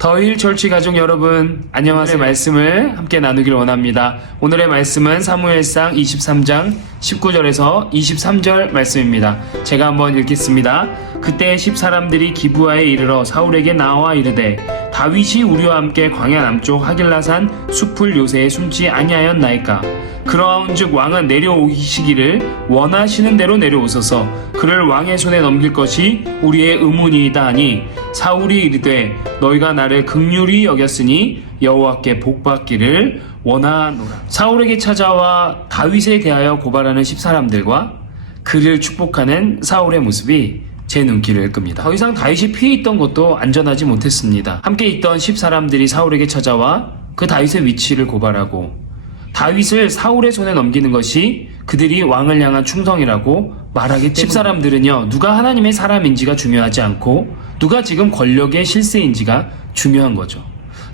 더힐 철치 가족 여러분, 안녕하세요. 오늘의 말씀을 함께 나누길 원합니다. 오늘의 말씀은 사무엘상 23장 19절에서 23절 말씀입니다. 제가 한번 읽겠습니다. 그때 10사람들이 기브아에 이르러 사울에게 나와 이르되 다윗이 우리와 함께 광야 남쪽 하길라산 숲을 요새에 숨지 아니하였나이까. 그러한즉 왕은 내려오시기를 원하시는 대로 내려오소서. 그를 왕의 손에 넘길 것이 우리의 의문이다 하니 사울이 이르되 너희가 나를 긍휼히 여겼으니 여호와께 복받기를 원하노라. 사울에게 찾아와 다윗에 대하여 고발하는 10사람들과 그를 축복하는 사울의 모습이 제 눈길을 끕니다. 더 이상 다윗이 피해 있던 곳도 안전하지 못했습니다. 함께 있던 10사람들이 사울에게 찾아와 그 다윗의 위치를 고발하고 다윗을 사울의 손에 넘기는 것이 그들이 왕을 향한 충성이라고 말하기 때문에 10사람들은요, 누가 하나님의 사람인지가 중요하지 않고 누가 지금 권력의 실세인지가 중요한 거죠.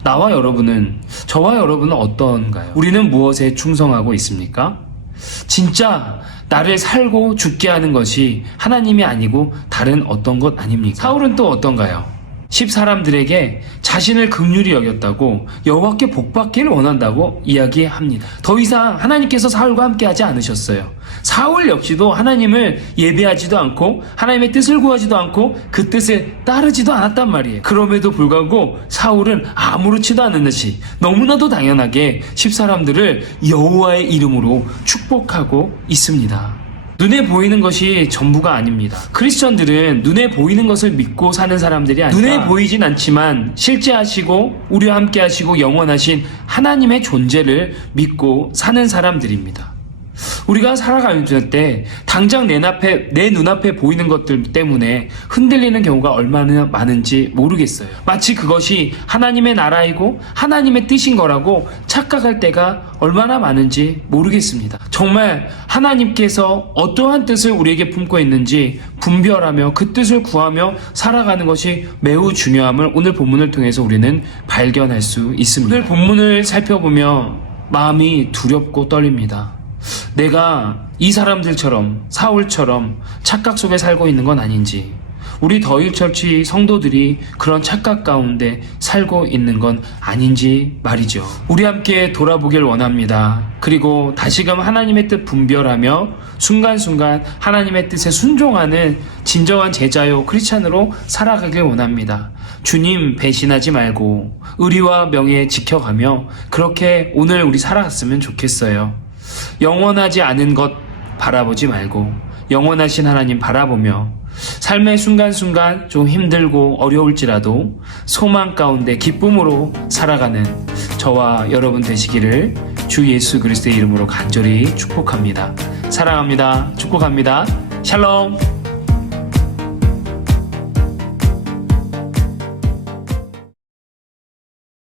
나와 여러분은, 저와 여러분은 어떤가요? 우리는 무엇에 충성하고 있습니까? 진짜 나를 살고 죽게 하는 것이 하나님이 아니고 다른 어떤 것 아닙니까? 사울은 또 어떤가요? 10사람들에게 자신을 긍휼히 여겼다고 여호와께 복받기를 원한다고 이야기합니다. 더 이상 하나님께서 사울과 함께 하지 않으셨어요. 사울 역시도 하나님을 예배하지도 않고 하나님의 뜻을 구하지도 않고 그 뜻에 따르지도 않았단 말이에요. 그럼에도 불구하고 사울은 아무렇지도 않은 듯이 너무나도 당연하게 10사람들을 여호와의 이름으로 축복하고 있습니다. 눈에 보이는 것이 전부가 아닙니다. 크리스천들은 눈에 보이는 것을 믿고 사는 사람들이 아니라 눈에 보이진 않지만 실제하시고 우리와 함께 하시고 영원하신 하나님의 존재를 믿고 사는 사람들입니다. 우리가 살아갈 때 당장 내 눈앞에 보이는 것들 때문에 흔들리는 경우가 얼마나 많은지 모르겠어요. 마치 그것이 하나님의 나라이고 하나님의 뜻인 거라고 착각할 때가 얼마나 많은지 모르겠습니다. 정말 하나님께서 어떠한 뜻을 우리에게 품고 있는지 분별하며 그 뜻을 구하며 살아가는 것이 매우 중요함을 오늘 본문을 통해서 우리는 발견할 수 있습니다. 오늘 본문을 살펴보며 마음이 두렵고 떨립니다. 내가 이 사람들처럼 사울처럼 착각 속에 살고 있는 건 아닌지, 우리 더힐철치 성도들이 그런 착각 가운데 살고 있는 건 아닌지 말이죠. 우리 함께 돌아보길 원합니다. 그리고 다시금 하나님의 뜻 분별하며 순간순간 하나님의 뜻에 순종하는 진정한 제자요 크리스찬으로 살아가길 원합니다. 주님 배신하지 말고 의리와 명예 지켜가며 그렇게 오늘 우리 살아갔으면 좋겠어요. 영원하지 않은 것 바라보지 말고 영원하신 하나님 바라보며 삶의 순간순간 좀 힘들고 어려울지라도 소망 가운데 기쁨으로 살아가는 저와 여러분 되시기를 주 예수 그리스도의 이름으로 간절히 축복합니다. 사랑합니다. 축복합니다. 샬롬.